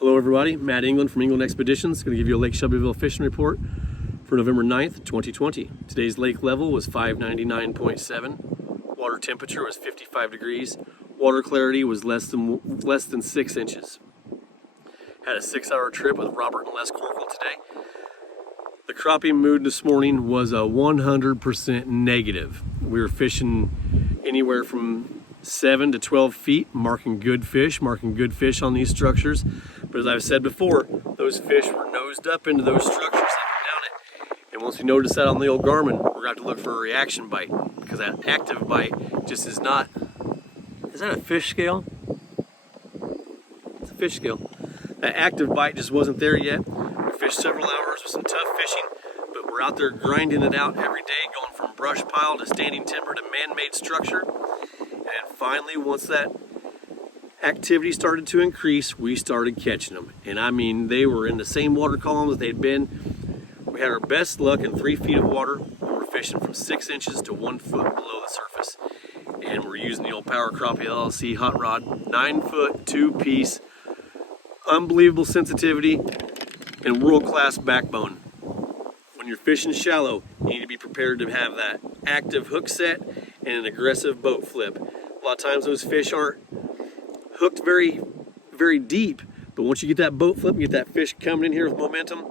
Hello everybody, Matt England from England Expeditions. Going to give you a Lake Shelbyville fishing report for November 9th, 2020. Today's lake level was 599.7. Water temperature was 55 degrees. Water clarity was less than 6 inches. Had a 6-hour trip with Robert and Les Corkle today. The crappie mood this morning was a 100% negative. We were fishing anywhere from 7 to 12 feet, marking good fish on these structures. But as I've said before, those fish were nosed up into those structures up and down it. And once we notice that on the old Garmin, we're going to have to look for a reaction bite, because that active bite just is not. Is that a fish scale? It's a fish scale. That active bite just wasn't there yet. We fished several hours with some tough fishing, but we're out there grinding it out every day, going from brush pile to standing timber to man-made structure. And finally, once that activity started to increase, we started catching them. And I mean, they were in the same water columns they'd been. We had our best luck in 3 feet of water. We were fishing from 6 inches to 1 foot below the surface. And we're using the old Power Crappie LLC hot rod, 9 foot, 2-piece, unbelievable sensitivity, and world-class backbone. When you're fishing shallow, you need to be prepared to have that active hook set and an aggressive boat flip. A lot of times those fish aren't hooked very, very deep, but once you get that boat flip and get that fish coming in here with momentum,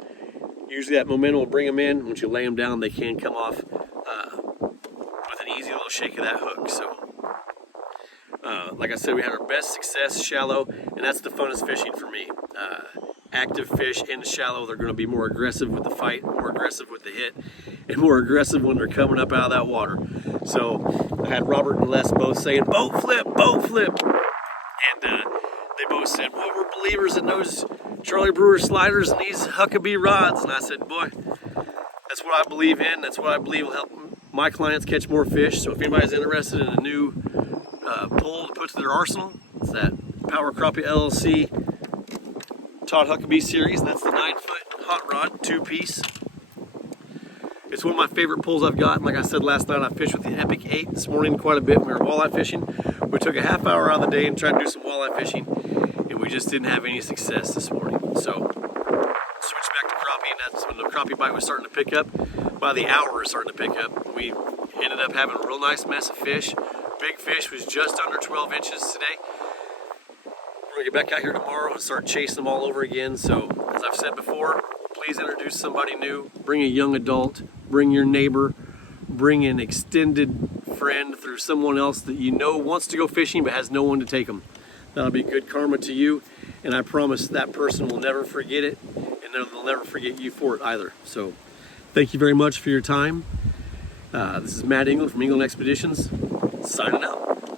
usually that momentum will bring them in. Once you lay them down, they can come off with an easy little shake of that hook. So, like I said, we had our best success shallow, and that's the funnest fishing for me. Active fish in the shallow, they're going to be more aggressive with the fight, more aggressive with the hit, and more aggressive when they're coming up out of that water. So I had Robert and Les both saying, boat flip, boat flip. And they both said, well, we're believers in those Charlie Brewer sliders and these Huckabee rods. And I said, boy, that's what I believe in. That's what I believe will help my clients catch more fish. So if anybody's interested in a new pole to put to their arsenal, it's that Power Crappie LLC Todd Huckabee series. That's the 9 foot hot rod, 2-piece. It's one of my favorite poles I've got. And like I said last night, I fished with the Epic 8 this morning quite a bit. We were walleye fishing. We took a half hour out of the day and tried to do some walleye fishing, and we just didn't have any success this morning. So switched back to crappie, and that's when the crappie bite was starting to pick up. By the hour, it was starting to pick up. We ended up having a real nice mess of fish. Big fish was just under 12 inches today. We're gonna get back out here tomorrow and start chasing them all over again. So as I've said before, please introduce somebody new. Bring a young adult. Bring your neighbor. Bring an extended friend through someone else that you know wants to go fishing but has no one to take them. That'll be good karma to you, and I promise that person will never forget it, and they'll never forget you for it either. So thank you very much for your time. This is Matt England from England Expeditions, signing out.